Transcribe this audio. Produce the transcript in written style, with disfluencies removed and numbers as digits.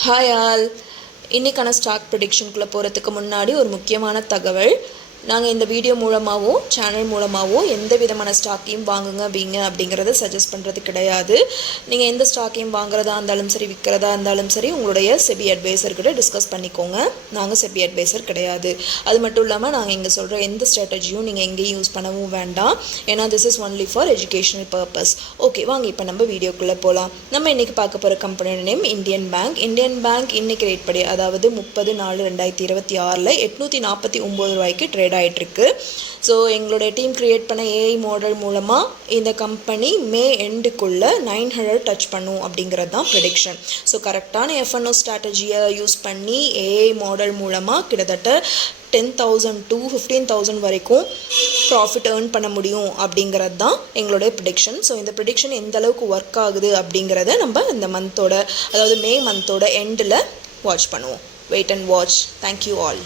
Hi all, இன்றைக்கான stock ப்ரெடிக்ஷனுக்குள்ளே போகிறதுக்கு முன்னாடி ஒரு முக்கியமான தகவல். நாங்கள் இந்த வீடியோ மூலமாகவோ சேனல் மூலமாகவோ எந்த விதமான ஸ்டாக்கையும் வாங்குங்க அப்படிங்கிறத சஜஸ்ட் பண்ணுறது கிடையாது. நீங்கள் எந்த ஸ்டாக்கையும் வாங்குறதா இருந்தாலும் சரி, விற்கிறதா இருந்தாலும் சரி, உங்களுடைய செபி அட்வைசர்கிட்ட டிஸ்கஸ் பண்ணிக்கோங்க. நாங்கள் செபி அட்வைசர் கிடையாது. அது மட்டும் இல்லாமல் நாங்கள் இங்கே சொல்கிற எந்த ஸ்ட்ராட்டஜியும் நீங்கள் எங்கேயும் யூஸ் பண்ணவும் வேண்டாம். ஏன்னா this is only for educational purpose. Okay, வாங்க இப்போ நம்ம வீடியோக்குள்ளே போகலாம். நம்ம இன்றைக்கி பார்க்க போகிற கம்பெனியோட name Indian bank. Indian bank இன்றைக்கி ரேட் படி, அதாவது 30/4/2026 849 ரூபாய்க்கு ட்ரேட் ஆகிட்டுருக்கு. ஸோ எங்களுடைய டீம் கிரியேட் பண்ண ஏஐ மாடல் மூலமாக இந்த கம்பெனி மே எண்டுக்குள்ளே 900 டச் பண்ணும் அப்படிங்கிறது தான் ப்ரெடிக்ஷன். ஸோ கரெக்டான எஃப்என்ஓ ஸ்ட்ராட்டஜியை யூஸ் பண்ணி ஏஐ மாடல் மூலமாக கிட்டத்தட்ட 10,000 to 15,000 வரைக்கும் ப்ராஃபிட் ஏர்ன் பண்ண முடியும் அப்படிங்கிறது தான் எங்களுடைய ப்ரெடிக்ஷன். ஸோ இந்த ப்ரெடிக்ஷன் எந்த அளவுக்கு ஒர்க் ஆகுது அப்படிங்கிறத நம்ம இந்த மந்தோட, அதாவது மே மந்தோட எண்டில் வாட்ச் பண்ணுவோம். Wait and watch. Thank you all.